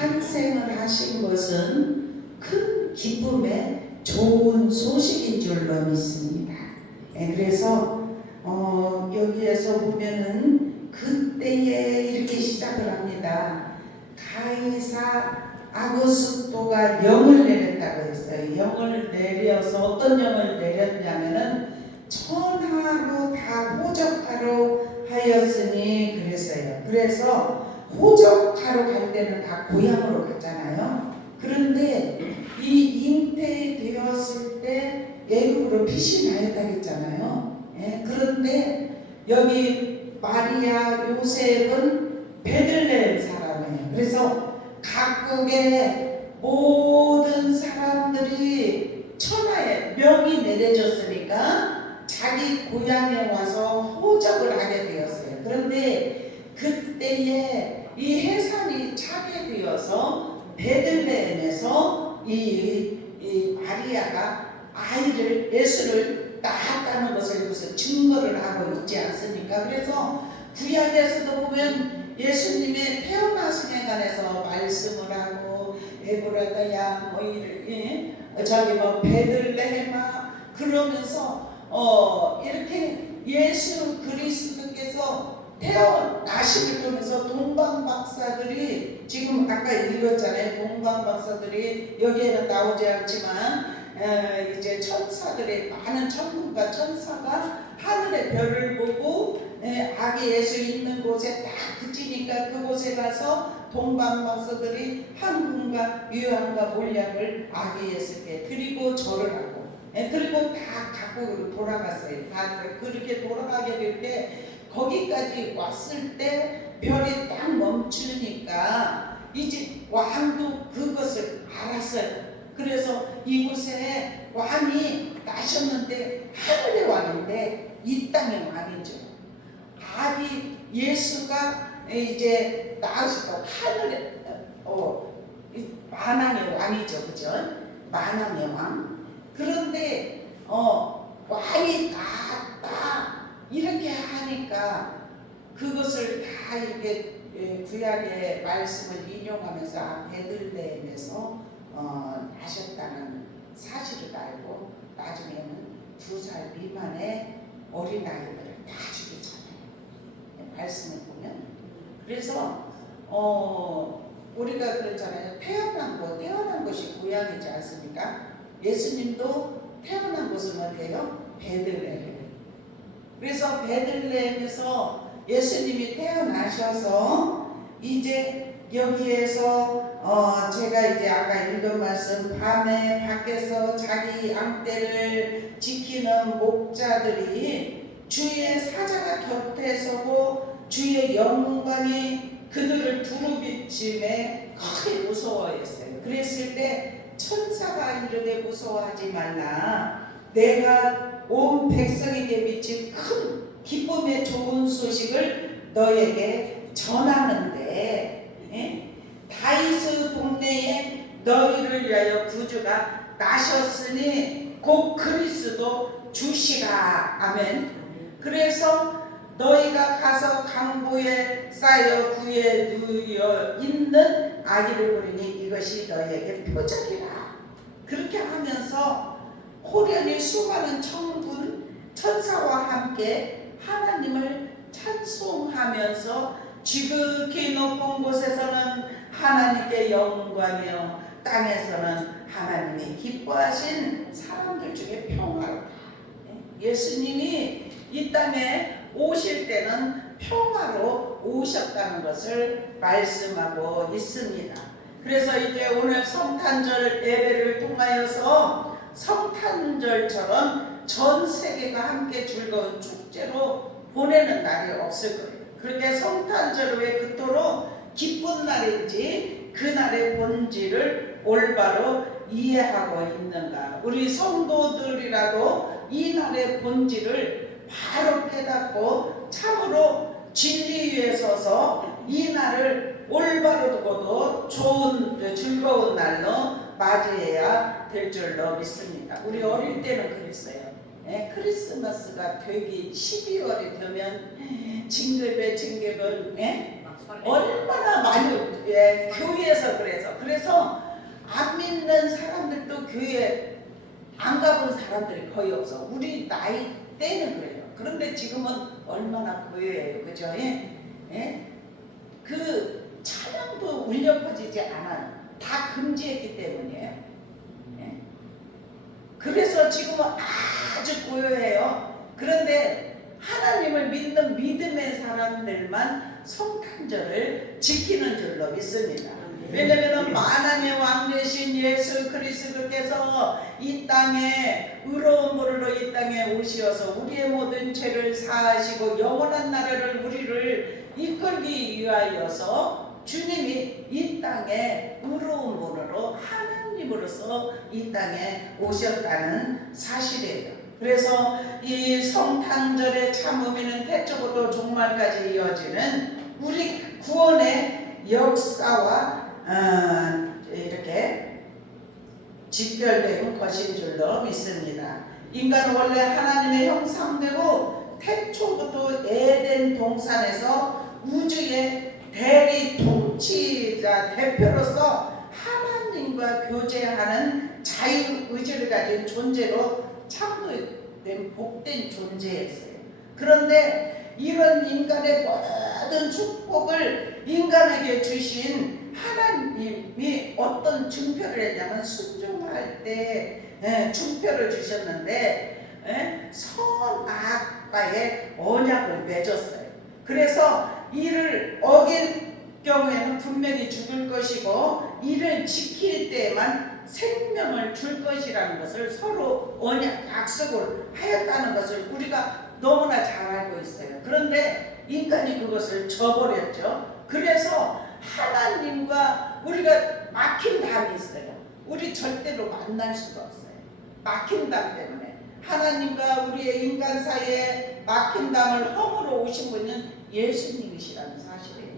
탄생을 하신 것은 큰 기쁨의 좋은 소식인 줄로 믿습니다. 그래서 여기에서 보면은 그때에 이렇게 시작을 합니다. 가이사 아구스토가 영을 내렸다고 했어요. 영을 내려서 어떤 영을 내렸냐면은 천하로 다 호적하러 하였으니 그랬어요. 그래서 호적하러 갈 때는 다 고향으로 갔잖아요. 그런데 이 잉태되었을 때 애굽으로 피신이 나였다 했잖아요. 그런데 여기 마리아 요셉은 베들레헴 사람이에요. 그래서 각국의 모든 사람들이 천하에 명이 내려졌으니까 자기 고향에 와서 호적을 하게 되었어요. 그런데 그때에 이 해산이 차게 되어서 베들레헴에서 이 마리아가 아이를 예수를 낳았다는 것을 여기서 증거를 하고 있지 않습니까? 그래서 구약에서도 보면 예수님의 태어나심에 관해서 말씀을 하고 에브라다야 저기 베들레헴아 그러면서 이렇게 예수 그리스도께서 태어나심을 통해서 동방박사들이 지금 아까 읽었잖아요. 동방박사들이 여기에는 나오지 않지만 이제 천사들이 많은 천군과 천사가 하늘의 별을 보고 아기 예수 있는 곳에 딱 그치니까 그곳에 가서 동방박사들이 한군과 유황과 몰약을 아기 예수께 드리고 절을 하고 그리고 다 각국으로 돌아갔어요. 다 그렇게 돌아가게 될 때 거기까지 왔을 때 별이 딱 멈추니까 이제 왕도 그것을 알았어요. 그래서 이곳에 왕이 나셨는데 하늘의 왕인데 이 땅의 왕이죠. 아기 예수가 이제 나으시고 하늘의 만왕의 왕이죠, 그죠? 만왕의 왕. 그런데 왕이 딱 이렇게 하니까 그것을 다 이렇게 구약의 말씀을 인용하면서 베들레헴에서 나셨다는 사실을 알고 나중에는 2살 미만의 어린아이들을 다 죽이잖아요. 말씀을 보면. 그래서 우리가 그랬잖아요. 태어난 것이 고향이지 않습니까? 예수님도 태어난 곳은 어디예요? 베들레헴. 그래서 베들레헴에서 예수님이 태어나셔서 이제 여기에서 제가 이제 아까 읽은 말씀 밤에 밖에서 자기 양떼를 지키는 목자들이 주의 사자가 곁에 서고 주의 영광이 그들을 두루비침에 크게 무서워했어요. 그랬을 때 천사가 이르되 무서워하지 말라. 내가 온 백성에게 미친 큰 기쁨의 좋은 소식을 너에게 전하는데 다윗의 동네에 너희를 위하여 구주가 나셨으니 곧 그리스도 주시라. 아멘. 그래서 너희가 가서 강보에 쌓여 구에 누워 있는 아기를 보리니 이것이 너희에게 표적이라. 그렇게 하면서 호련히 수많은 천군 천사와 함께 하나님을 찬송하면서 지극히 높은 곳에서는 하나님께 영광이요 땅에서는 하나님이 기뻐하신 사람들 중에 평화롭다. 예수님이 이 땅에 오실 때는 평화로 오셨다는 것을 말씀하고 있습니다. 그래서 이제 오늘 성탄절 예배를 통하여서 성탄절처럼 전 세계가 함께 즐거운 축제로 보내는 날이 없을 거예요. 그렇게 성탄절을 왜 그토록 기쁜 날인지 그 날의 본질을 올바로 이해하고 있는가. 우리 성도들이라도 이 날의 본질을 바로 깨닫고 참으로 진리 위에 서서 이 날을 올바로 두고도 좋은 즐거운 날로 맞이해야 될 줄로 믿습니다. 우리 어릴 때는 그랬어요. 크리스마스가 되기 12월이 되면 징글벨 얼마나 많이 교회에서 그래서 안 믿는 사람들도 교회 안 가본 사람들이 거의 없어. 우리 나이 때는 그래요. 그런데 지금은 얼마나 고요해요, 그죠? 그 찬양도 울려 퍼지지 않아요. 다 금지했기 때문이에요. 그래서 지금은 아주 고요해요. 그런데 하나님을 믿는 믿음의 사람들만 성탄절을 지키는 줄로 믿습니다. 왜냐하면 만왕의 왕 되신 예수 그리스도께서 이 땅에 의로운 보혈로 이 땅에 오시어서 우리의 모든 죄를 사하시고 영원한 나라를 우리를 이끌기 위하여서 주님이 이 땅에 의로운 보혈로 하나님으로서 이 땅에 오셨다는 사실이에요. 그래서 이 성탄절의 참 의미는 태초부터 종말까지 이어지는 우리 구원의 역사와 이렇게 직결된 것인 줄로 믿습니다. 인간은 원래 하나님의 형상대로 태초부터 에덴 동산에서 우주의 대리 통치자 대표로서 하나님과 교제하는 자유의지를 가진 존재로 참된 복된 존재였어요. 그런데 이런 인간의 모든 축복을 인간에게 주신 하나님이 어떤 증표를 했냐면 순종할 때 증표를 주셨는데 선악과의 언약을 맺었어요. 그래서 이를 어길 경우에는 분명히 죽을 것이고 이를 지킬 때에만 생명을 줄 것이라는 것을 서로 언약 약속을 하였다는 것을 우리가 너무나 잘 알고 있어요. 그런데 인간이 그것을 저버렸죠. 그래서 하나님과 우리가 막힌 담이 있어요. 우리 절대로 만날 수가 없어요. 막힌 담 때문에 하나님과 우리의 인간 사이에 막힌 담을 허물어 오신 분은 예수님이시라는 사실이에요.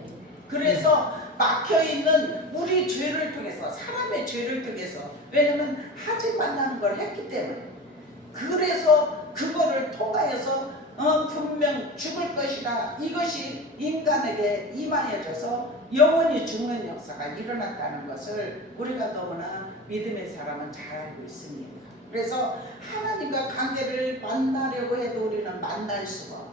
그래서 막혀있는 우리 죄를 통해서 사람의 죄를 통해서 왜냐하면 하지 말라는 걸 했기 때문에 그래서 그거를 통하여서 분명 죽을 것이다. 이것이 인간에게 임하여져서 영원히 죽는 역사가 일어났다는 것을 우리가 너무나 믿음의 사람은 잘 알고 있습니다. 그래서 하나님과 관계를 만나려고 해도 우리는 만날 수가 없고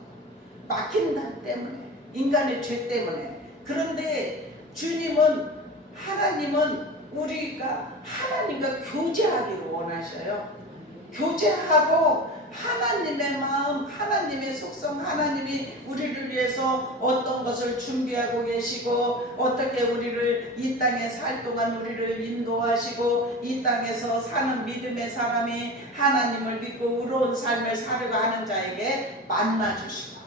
막힌다 때문에 인간의 죄 때문에. 그런데 주님은 하나님은 우리가 하나님과 교제하기를 원하셔요. 교제하고 하나님의 마음, 하나님의 속성, 하나님이 우리를 위해서 어떤 것을 준비하고 계시고 어떻게 우리를 이 땅에 살 동안 우리를 인도하시고 이 땅에서 사는 믿음의 사람이 하나님을 믿고 의로운 삶을 살려고 하는 자에게 만나주시고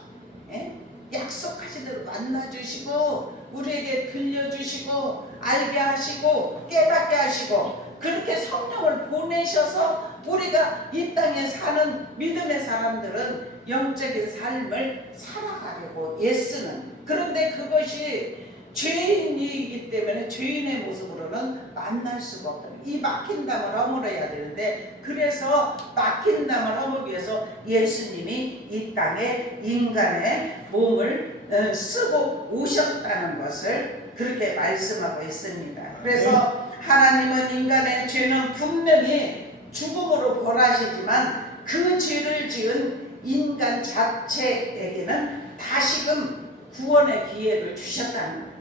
약속하신 대로 만나주시고 우리에게 들려주시고 알게 하시고 깨닫게 하시고 그렇게 성령을 보내셔서 우리가 이 땅에 사는 믿음의 사람들은 영적인 삶을 살아가려고 애쓰는. 그런데 그것이 죄인이기 때문에 죄인의 모습으로는 만날 수가 없다. 이 막힌 담을 허물어야 되는데 그래서 막힌 담을 허물기 위해서 예수님이 이 땅에 인간의 몸을 쓰고 오셨다는 것을 그렇게 말씀하고 있습니다. 그래서 하나님은 인간의 죄는 분명히 죽음으로 벌하시지만 그 죄를 지은 인간 자체에게는 다시금 구원의 기회를 주셨다는 거예요.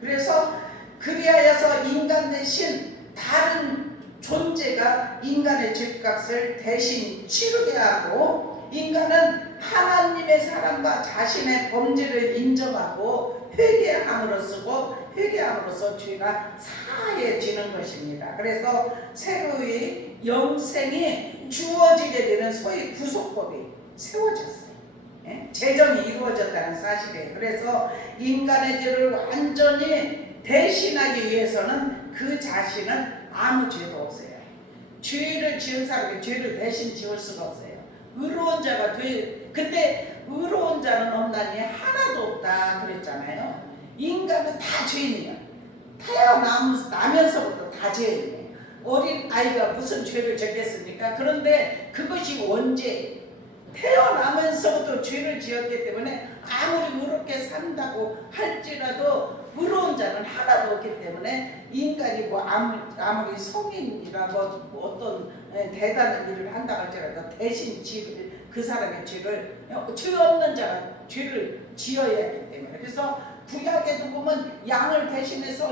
그래서 그리하여서 인간 대신 다른 존재가 인간의 죄값을 대신 치르게 하고 인간은 하나님의 사랑과 자신의 범죄를 인정하고 회개함으로써 죄가 사해지는 것입니다. 그래서 새로이 영생이 주어지게 되는 소위 구속법이 세워졌어요. 재정이 이루어졌다는 사실이에요. 그래서 인간의 죄를 완전히 대신하기 위해서는 그 자신은 아무 죄도 없어요. 죄를 지은 사람이 죄를 대신 지을 수가 없어요. 의로운 자가 근데 의로운 자는 없나니 하나도 없다 그랬잖아요. 인간은 다 죄인이야. 태어나면서부터 다 죄인이에요. 어린 아이가 무슨 죄를 졌겠습니까? 그런데 그것이 원죄. 태어나면서부터 죄를 지었기 때문에 아무리 무겁게 산다고 할지라도 의로운 자는 하나도 없기 때문에 인간이 뭐 아무리 성인이라고 뭐 어떤 대단한 일을 한다 할지라도 대신 죄를, 그 사람의 죄를, 죄 없는 자가 죄를 지어야 하기 때문에, 그래서 구약에도 보면 양을 대신해서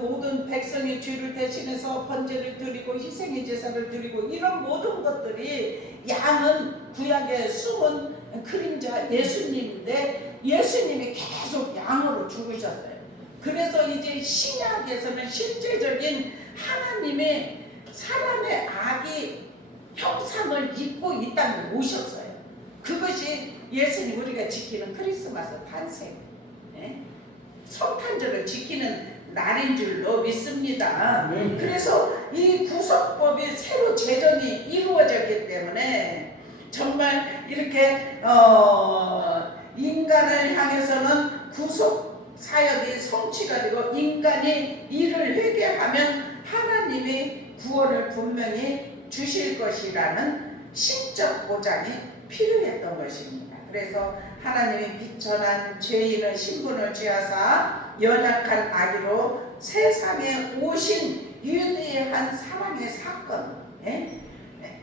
모든 백성의 죄를 대신해서 번제를 드리고 희생의 제사를 드리고, 이런 모든 것들이, 양은 구약의 숨은 그림자 예수님인데 예수님이 계속 양으로 죽으셨어요. 그래서 이제 신약에서는 실제적인 하나님의 사람의 악이 형상을 입고 이 땅에 오셨어요. 그것이 예수님 우리가 지키는 크리스마스 탄생, 성탄절을 지키는 날인 줄로 믿습니다. 그래서 이 구속법이 새로 제정이 이루어졌기 때문에 정말 이렇게 인간을 향해서는 구속 사역이 성취가 되고, 인간이 이를 회개하면 하나님이 구원을 분명히 주실 것이라는 신적 보장이 필요했던 것입니다. 그래서 하나님이 비천한 죄인의 신분을 취하사 연약한 아기로 세상에 오신 위대한 사랑의 사건,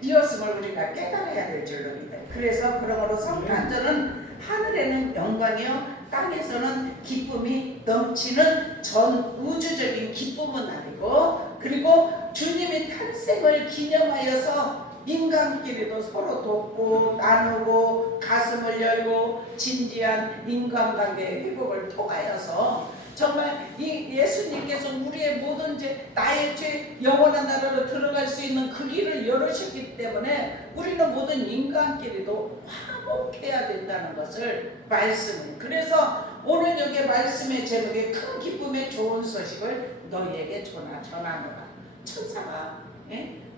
이었음을 우리가 깨달아야 될 줄로 믿어요. 그래서 그러므로 성탄절은 하늘에는 영광이요 땅에서는 기쁨이 넘치는 전 우주적인 기쁨의 날이고, 그리고 주님의 탄생을 기념하여서 인간끼리도 서로 돕고 나누고 가슴을 열고 진지한 인간관계의 회복을 통하여서 정말 이 예수님께서 우리의 모든 죄, 나의 죄, 영원한 나라로 들어갈 수 있는 그 길을 열으셨기 때문에 우리는 모든 인간끼리도 화목해야 된다는 것을 말씀을, 그래서 오늘 여기 말씀의 제목에 큰 기쁨의 좋은 소식을 너희에게 전하노라. 천사가,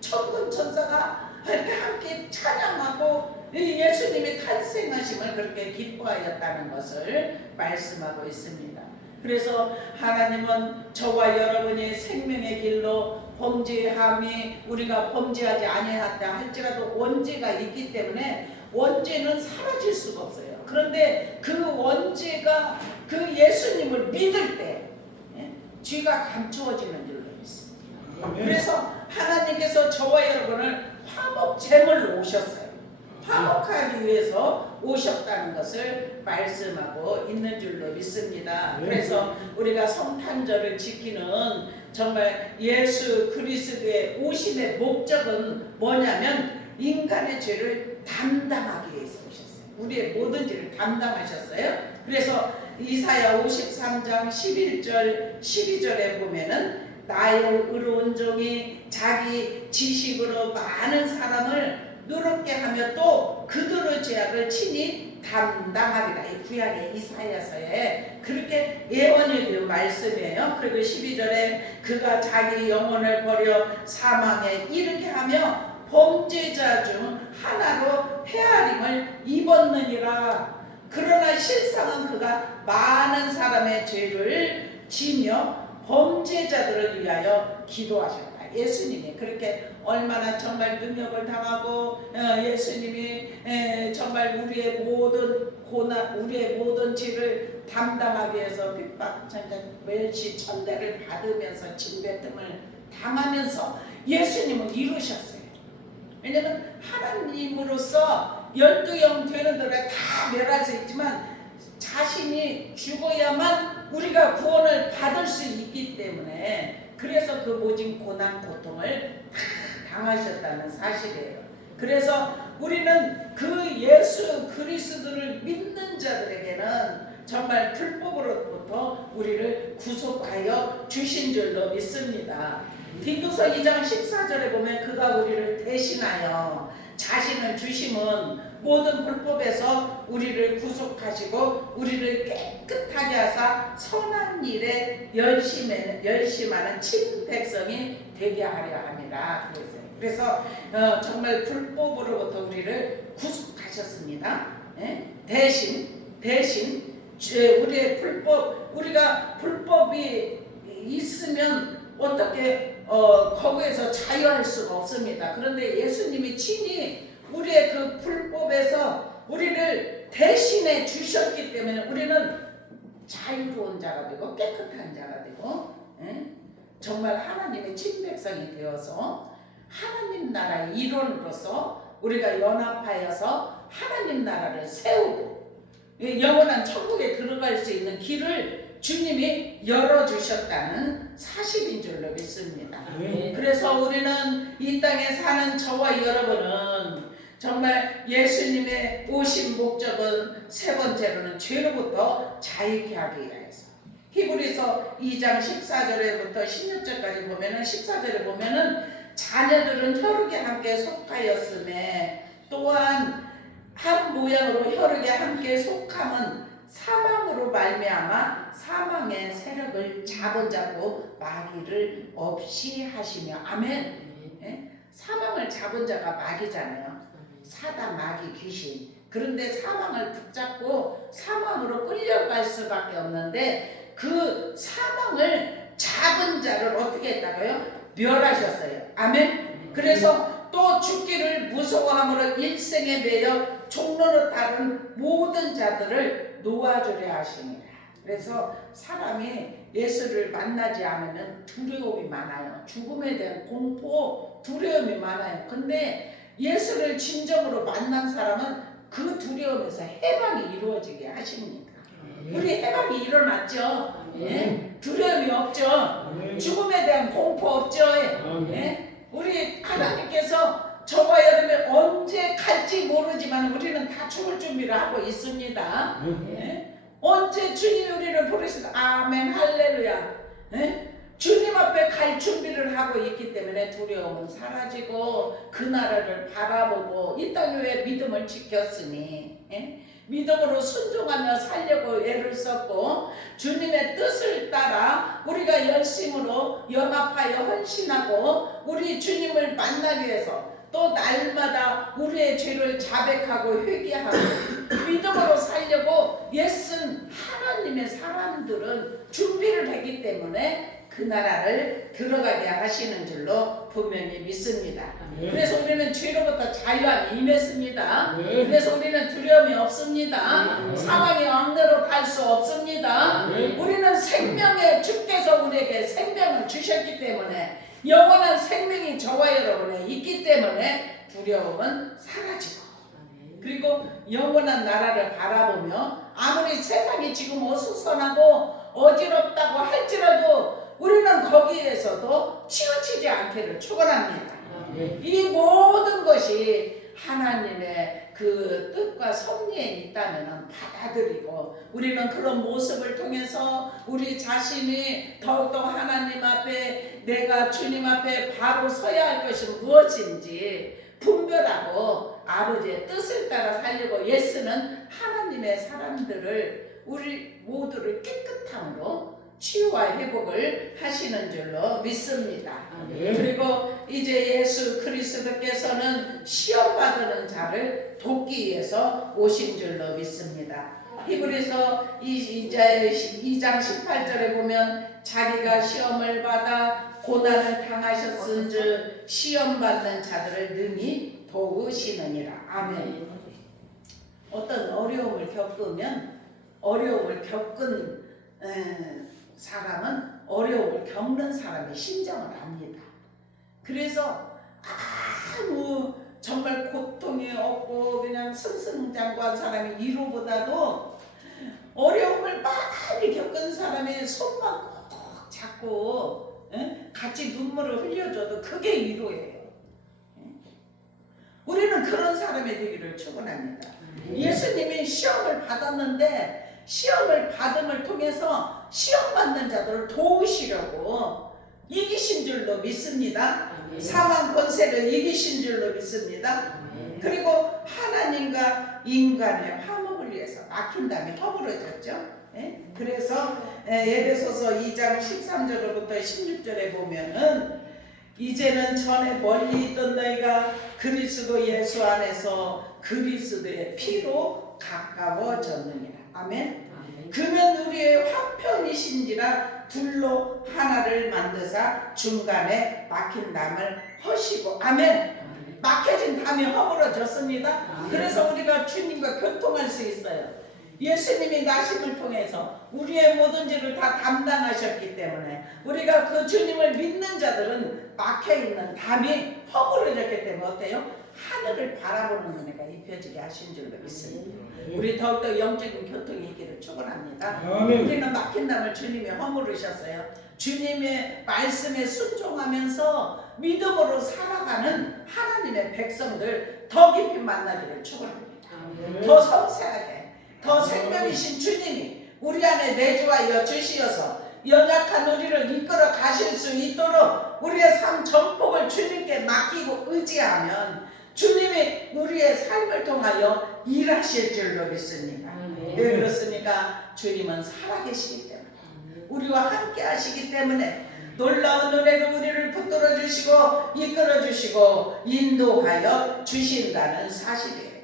천군 천사가 이렇게 함께 찬양하고 예수님이 탄생하심을 그렇게 기뻐하였다는 것을 말씀하고 있습니다. 그래서 하나님은 저와 여러분이 생명의 길로 범죄함이, 우리가 범죄하지 아니하다 할지라도 원죄가 있기 때문에 원죄는 사라질 수가 없어요. 그런데 그 원죄가 그 예수님을 믿을 때 죄가 감추어지는 줄로 믿습니다. 그래서 하나님께서 저와 여러분을 화목 제물로 오셨어요. 화목하기 위해서 오셨다는 것을 말씀하고 있는 줄로 믿습니다. 그래서 우리가 성탄절을 지키는 정말 예수 그리스도의 오심의 목적은 뭐냐면 인간의 죄를 담당하기 위해서 오셨어요. 우리의 모든 죄를 담당하셨어요. 그래서 이사야 53장 11절 12절에 보면은 나의 의로운 종이 자기 지식으로 많은 사람을 누렇게 하며 또 그들의 죄악을 친히 담당하리라. 이 구약의 이사야서에 그렇게 예언이 된 말씀이에요. 그리고 12절에 그가 자기 영혼을 버려 사망에 이르게 하며 범죄자 중 하나로 헤아림을 입었느니라. 그러나 실상은 그가 많은 사람의 죄를 지며 범죄자들을 위하여 기도하셨다. 예수님이 그렇게 얼마나 정말 능력을 당하고 예수님이 정말 우리의 모든 고난, 우리의 모든 죄를 담당하기 위해서 핍박, 멸시, 천대를 받으면서 침뱉음을 당하면서 예수님은 이루셨어요. 왜냐하면 하나님으로서 12영 되는 데가 다 멸할 수 있지만 자신이 죽어야만 우리가 구원을 받을 수 있기 때문에, 그래서 그 모진 고난 고통을 다 당하셨다는 사실이에요. 그래서 우리는 그 예수 그리스도를 믿는 자들에게는 정말 불법으로부터 우리를 구속하여 주신 줄로 믿습니다. 디도서 2장 14절에 보면 그가 우리를 대신하여 자신을 주심은 모든 불법에서 우리를 구속하시고 우리를 깨끗하게 하사 선한 일에 열심하는 친백성이 되게 하려 합니다. 그래서 정말 불법으로부터 우리를 구속하셨습니다. 대신 우리의 우리가 불법이 있으면 어떻게 거기에서 자유할 수가 없습니다. 그런데 예수님이 친히 우리의 그 불법에서 우리를 대신해 주셨기 때문에 우리는 자유로운 자가 되고 깨끗한 자가 되고 정말 하나님의 친백성이 되어서 하나님 나라의 일원으로서 우리가 연합하여서 하나님 나라를 세우고 영원한 천국에 들어갈 수 있는 길을 주님이 열어주셨다는 사실인 줄로 믿습니다. 그래서 우리는 이 땅에 사는 저와 여러분은 정말 예수님의 오신 목적은 세 번째로는 죄로부터 자유케 하기 위해서 히브리서 2장 14절부터 16절까지 보면은 14절에 보면은 자녀들은 혈육에 함께 속하였음에 또한 한 모양으로 혈육에 함께 속함은 사망으로 말미암아 사망의 세력을 잡은자고 마귀를 없이 하시며 아멘. 사망을 잡은 자가 마귀잖아요. 사단 마귀 귀신. 그런데 사망을 붙잡고 사망으로 끌려갈 수밖에 없는데 그 사망을 잡은 자를 어떻게 했다고요? 멸하셨어요. 아멘. 그래서 또 죽기를 무서워함으로 일생에 매여 종로로 따른 모든 자들을 놓아주려 하시니라. 그래서 사람이 예수를 만나지 않으면 두려움이 많아요. 죽음에 대한 공포, 두려움이 많아요. 근데 예수를 진정으로 만난 사람은 그 두려움에서 해방이 이루어지게 하십니다. 우리 해방이 일어났죠. 두려움이 없죠. 죽음에 대한 공포 없죠. 우리 하나님께서 저와 여러분이 언제 갈지 모르지만 우리는 다 죽을 준비를 하고 있습니다. 언제 주님이 우리를 부르시다. 아멘 할렐루야. 주님 앞에 갈 준비를 하고 있기 때문에 두려움은 사라지고 그 나라를 바라보고 이 땅 위에 믿음을 지켰으니 믿음으로 순종하며 살려고 애를 썼고 주님의 뜻을 따라 우리가 열심으로 연합하여 헌신하고 우리 주님을 만나기 위해서 또 날마다 우리의 죄를 자백하고 회개하고 믿음으로 살려고 애쓴 하나님의 사람들은 준비를 했기 때문에 그 나라를 들어가게 하시는 줄로 분명히 믿습니다. 그래서 우리는 죄로부터 자유함이 임했습니다. 그래서 우리는 두려움이 없습니다. 사망의 왕래로 갈 수 없습니다. 우리는 생명의 주께서 우리에게 생명을 주셨기 때문에 영원한 생명이 저와 여러분에 있기 때문에 두려움은 사라지고 그리고 영원한 나라를 바라보며 아무리 세상이 지금 어수선하고 어지럽다고 할지라도 우리는 거기에서도 치우치지 않기를 축원합니다. 이 모든 것이 하나님의 그 뜻과 섭리에 있다면 받아들이고 우리는 그런 모습을 통해서 우리 자신이 더욱더 하나님 앞에 내가 주님 앞에 바로 서야 할 것이 무엇인지 분별하고 아버지의 뜻을 따라 살려고 애쓰는 하나님의 사람들을 우리 모두를 깨끗함으로 치유와 회복을 하시는 줄로 믿습니다. 그리고 이제 예수 그리스도께서는 시험받는 자를 돕기 위해서 오신 줄로 믿습니다. 히브리서 2장 18절에 보면 자기가 시험을 받아 고난을 당하셨은즉 시험받는 자들을 능히 도우시느니라. 아멘. 어떤 어려움을 겪으면 어려움을 겪은 사람은 어려움을 겪는 사람의 심정을 압니다. 그래서 아무 정말 고통이 없고 그냥 승승장구한 사람의 위로보다도 어려움을 많이 겪은 사람의 손만 꼭 잡고 같이 눈물을 흘려줘도 그게 위로예요. 우리는 그런 사람이 되기를 축원합니다. 예수님이 시험을 받았는데 시험을 받음을 통해서 시험 받는 자들을 도우시려고 이기신 줄로 믿습니다. 사망 권세를 이기신 줄로 믿습니다. 그리고 하나님과 인간의 화목을 위해서 막힌 다음에 허물어졌죠. 그래서 에베소서 2장 13절부터 16절에 보면은 이제는 전에 멀리 있던 너희가 그리스도 예수 안에서 그리스도의 피로 가까워졌느니라. 아멘. 그는 우리의 화편이신지라 둘로 하나를 만드사 중간에 막힌 담을 허시고 아멘. 막혀진 담이 허물어졌습니다. 그래서 우리가 주님과 교통할 수 있어요. 예수님이 나심을 통해서 우리의 모든 죄를 다 담당하셨기 때문에 우리가 그 주님을 믿는 자들은 막혀있는 담이 허물어졌기 때문에 어때요? 하늘을 바라보는 눈에가 입혀지게 하신 줄로 믿습니다. 우리 더욱더 영적인 교통이 있기를 축원합니다. 우리는 막힌 담을 주님이 허물으셨어요. 주님의 말씀에 순종하면서 믿음으로 살아가는 하나님의 백성들 더 깊이 만나기를 축원합니다. 더 섬세하게 더 생명이신 주님이 우리 안에 내주하여 주시어서 연약한 우리를 이끌어 가실 수 있도록 우리의 삶 전복을 주님께 맡기고 의지하면 주님이 우리의 삶을 통하여 일하실 줄로 믿습니다. 왜 그렇습니까? 주님은 살아계시기 때문에 우리와 함께 하시기 때문에 놀라운 은혜로 우리를 붙들어 주시고 이끌어 주시고 인도하여 주신다는 사실이에요.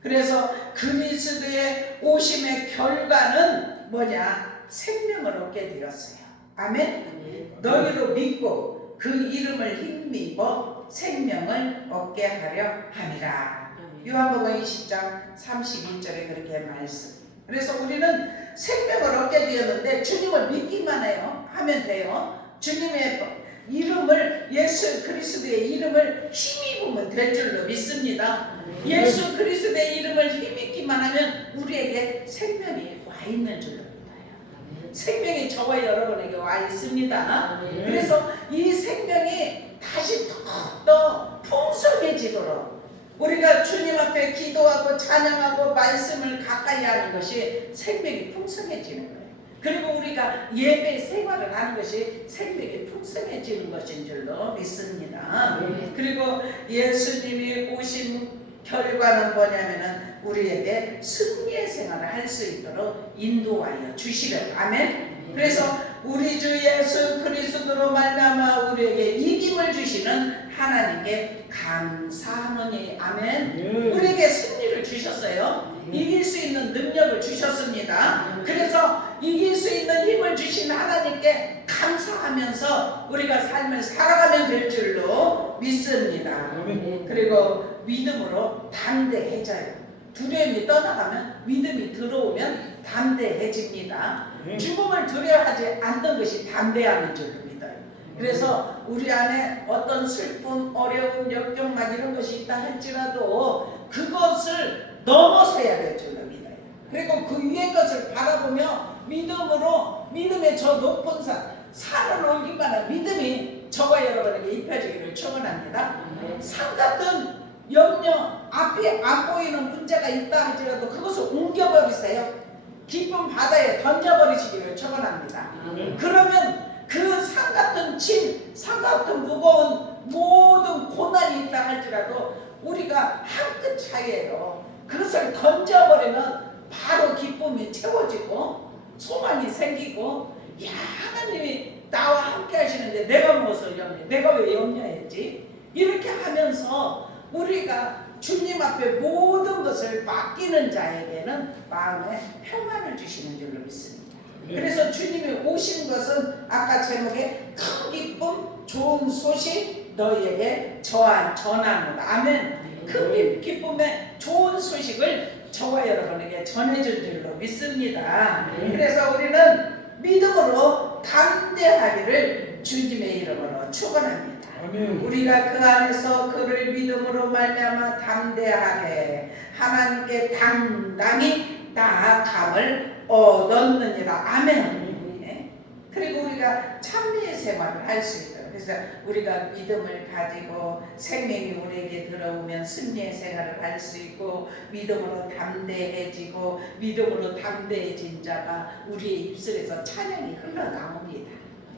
그래서 그리스도의 오심의 결과는 뭐냐? 생명을 얻게 되었어요. 아멘. 너희로 믿고 그 이름을 힘입어 생명을 얻게 하려 함이라. 요한복음 20장 32절에 그렇게 말씀. 그래서 우리는 생명을 얻게 되었는데 주님을 믿기만 해요. 하면 돼요. 주님의 이름을 예수 그리스도의 이름을 힘입으면 될 줄로 믿습니다. 예수 그리스도의 이름을 힘입기만 하면 우리에게 생명이 와 있는 줄로 믿어요. 생명이 저와 여러분에게 와 있습니다. 그래서 이 생명이 다시 더 풍성해지도록 우리가 주님 앞에 기도하고 찬양하고 말씀을 가까이 하는 것이 생명이 풍성해지는 거예요. 그리고 우리가 예배 생활을 하는 것이 생명이 풍성해지는 것인 줄로 믿습니다. 그리고 예수님이 오신 결과는 뭐냐면은 우리에게 승리의 생활을 할 수 있도록 인도하여 주시려. 아멘. 그래서 우리 주 예수 그리스도로 말미암아 우리에게 이김을 주시는 하나님께 감사하노니. 아멘. 우리에게 승리를 주셨어요. 이길 수 있는 능력을 주셨습니다. 그래서 이길 수 있는 힘을 주신 하나님께 감사하면서 우리가 삶을 살아가면 될 줄로 믿습니다. 그리고 믿음으로 담대해져요. 두려움이 떠나가면 믿음이 들어오면 담대해집니다. 죽음을 두려워하지 않는 것이 담대함인 줄로 믿어요. 그래서 우리 안에 어떤 슬픔, 어려움, 역경 막 이런 것이 있다 할지라도 그것을 넘어서야 될 줄로 믿어요. 그리고 그 위의 것을 바라보며 믿음으로 믿음의 저 높은 산을 올기만한 믿음이 저와 여러분에게 입혀지기를 축원합니다. 산 같은 염려, 앞에 안 보이는 문제가 있다 할지라도 그것을 옮겨버리세요. 깊은 바다에 던져버리시기를 축원합니다. 그러면 그 산 같은 짐, 산 같은 무거운 모든 고난이 있다 할지라도 우리가 한 끗 차이에요. 그것을 던져버리면 바로 기쁨이 채워지고 소망이 생기고, 야, 하나님이 나와 함께 하시는데 내가 무엇을 염려, 내가 왜 염려했지? 이렇게 하면서 우리가 주님 앞에 모든 것을 맡기는 자에게는 마음에 평안을 주시는 줄로 믿습니다. 그래서 주님이 오신 것은 아까 제목에 큰 기쁨, 좋은 소식 너희에게 전하노라. 아멘. 큰 기쁨의 좋은 소식을 저와 여러분에게 전해줄 줄로 믿습니다. 그래서 우리는 믿음으로 담대하기를 주님의 이름으로 축원합니다. 우리가 그 안에서 그를 믿음으로 말미암아 담대하게 하나님께 당당히 나아감을 얻었느니라. 아멘. 네. 그리고 우리가 찬미의 생활을 할 수 있도록, 그래서 우리가 믿음을 가지고 생명이 우리에게 들어오면 승리의 생활을 할 수 있고, 믿음으로 담대해지고, 믿음으로 담대해진 자가 우리의 입술에서 찬양이 흘러나옵니다.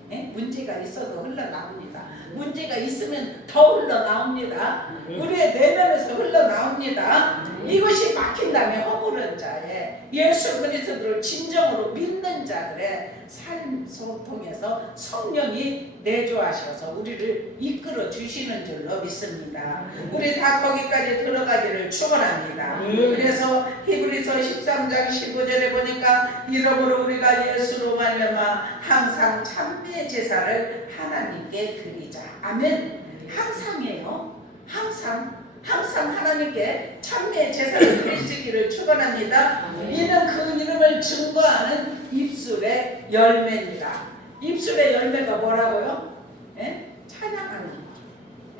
네? 문제가 있어도 흘러나옵니다. 문제가 있으면 더 흘러나옵니다. 우리의 내면에서 흘러나옵니다. 이것이 막힌다면 허물은 자의 예수 그리스도를 진정으로 믿는 자들의 삶 통해서 성령이 내주하셔서 우리를 이끌어 주시는 줄로 믿습니다. 우리 다 거기까지 들어가기를 축원합니다. 그래서 히브리서 13장 15절에 보니까 이러므로 우리가 예수로 말미암아 항상 찬미의 제사를 하나님께 드리자. 아멘. 항상이에요. 항상 항상 하나님께 참회의 제사를 드리시기를 축원합니다. 이는 그 이름을 증거하는 입술의 열매입니다. 입술의 열매가 뭐라고요? 예? 찬양하는 거.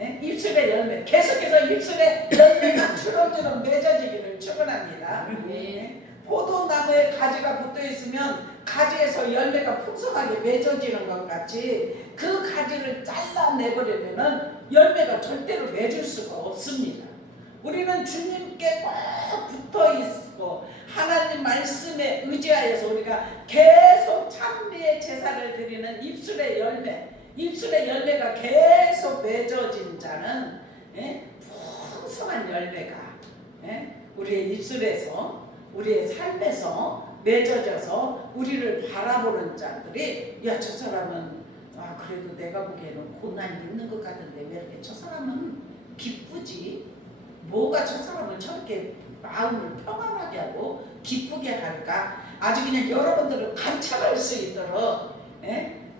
예? 입술의 열매. 계속해서 입술의 열매가 주렁주렁 맺어지기를 축원합니다. 예? 포도나무에 가지가 붙어 있으면 가지에서 열매가 풍성하게 맺어지는 것 같이 그 가지를 잘라내버리면 열매가 절대로 맺을 수가 없습니다. 우리는 주님께 꼭 붙어 있고 하나님 말씀에 의지하여서 우리가 계속 참회의 제사를 드리는 입술의 열매, 입술의 열매가 계속 맺어진 자는 풍성한 열매가 우리의 입술에서 우리의 삶에서 맺어져서 우리를 바라보는 자들이 야, 저 사람은 그래도 내가 보기에는 고난이 있는 것 같은데 왜 이렇게 저 사람은 기쁘지? 뭐가 저 사람을 저렇게 마음을 평안하게 하고 기쁘게 할까? 아주 그냥 여러분들을 관찰할 수 있도록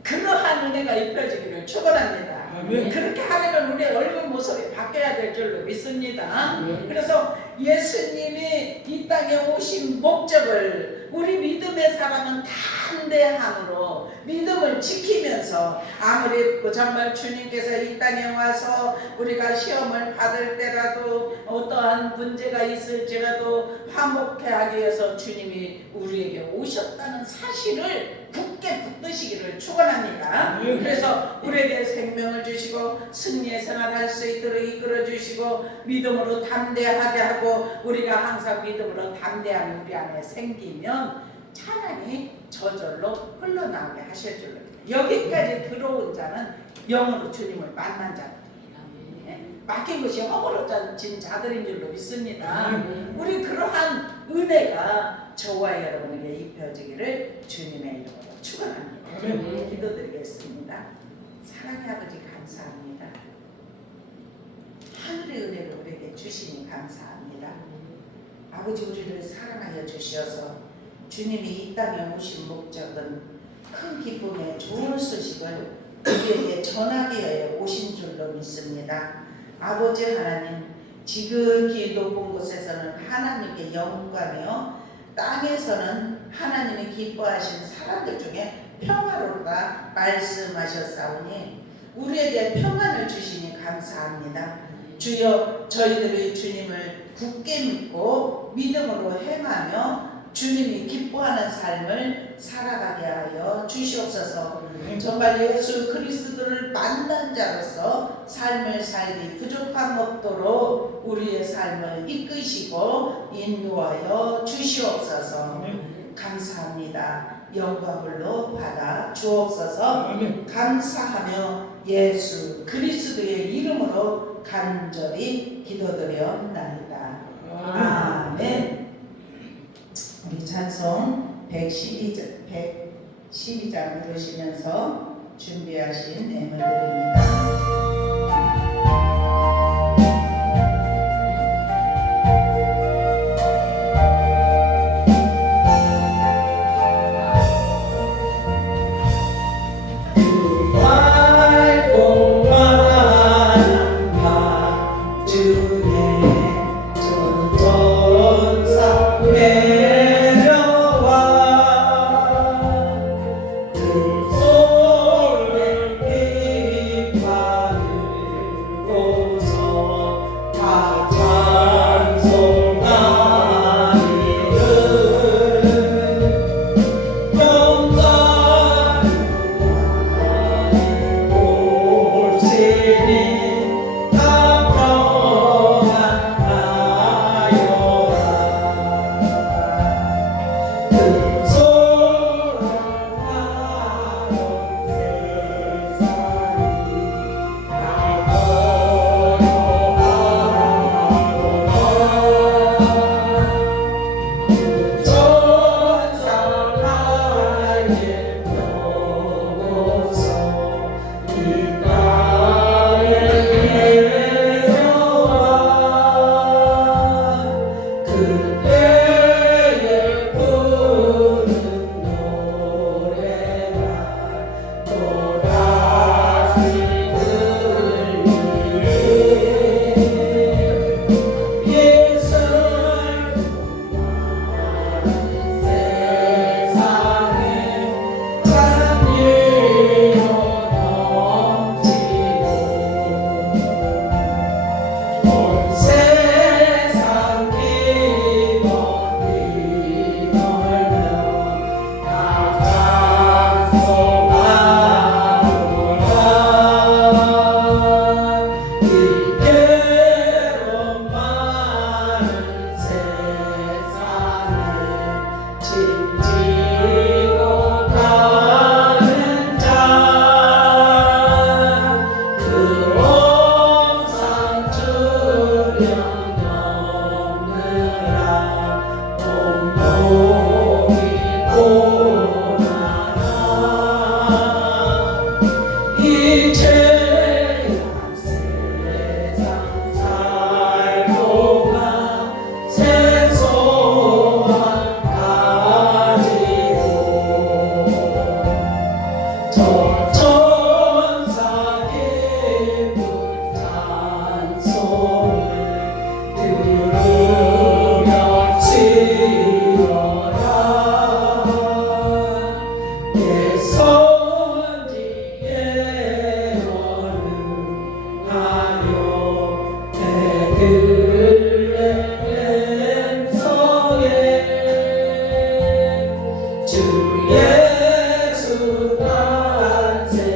그러한 은혜가 입혀지기를 축원합니다. 그렇게 하려면 우리의 얼굴 모습이 바뀌어야 될 줄로 믿습니다. 그래서 예수님이 이 땅에 오신 목적을 우리 믿음의 사람은 담대함으로 믿음을 지키면서 아무리 정말 주님께서 이 땅에 와서 우리가 시험을 받을 때라도 어떠한 문제가 있을지라도 화목해 하기 위해서 주님이 우리에게 오셨다는 사실을 굳게 붙드시기를 축원합니다. 그래서 우리에게 생명을 주시고 승리의 생활을 할 수 있도록 이끌어 주시고 믿음으로 담대하게 하고 우리가 항상 믿음으로 담대함이 우리 안에 생기면 찬양이 저절로 흘러나오게 하실 줄로 믿습니다. 여기까지 들어온 자는 영으로 주님을 만난 자들이에요. 맡긴 것이 허물어진 자들인 줄로 믿습니다. 우리 그러한 은혜가 저와 여러분에게 입혀지기를 주님의 이름으로 축원합니다. 기도드리겠습니다. 사랑의 아버지 감사합니다. 하늘의 은혜를 우리에게 주시니 감사합니다. 아버지 우리를 사랑하여 주셔서 주님이 이 땅에 오신 목적은 큰 기쁨의 좋은 소식을 우리에게 전하기 위해 오신 줄로 믿습니다. 아버지 하나님, 지극히 높은 곳에서는 하나님께 영광이요 땅에서는 하나님이 기뻐하신 사람들 중에 평화로가 말씀하셨사오니 우리에게 평안을 주시니 감사합니다. 주여, 저희들이 주님을 굳게 믿고 믿음으로 행하며 주님이 기뻐하는 삶을 살아가게 하여 주시옵소서. 정말 예수 그리스도를 만난 자로서 삶을 살기 부족함 없도록 우리의 삶을 이끄시고 인도하여 주시옵소서. 감사합니다. 영광을로 받아 주옵소서. 감사하며 예수 그리스도의 이름으로 간절히 기도드려옵나이다. 아멘. 우리 찬송 112장 부르시면서 준비하신 예물들입니다. 그 죄악 세상 살고만 생소한 가지로 저 천사 기쁜 찬송을 들으며 치러라 내 선지에 얼음하여 베들레헴 성에 주 예수 탄생하시니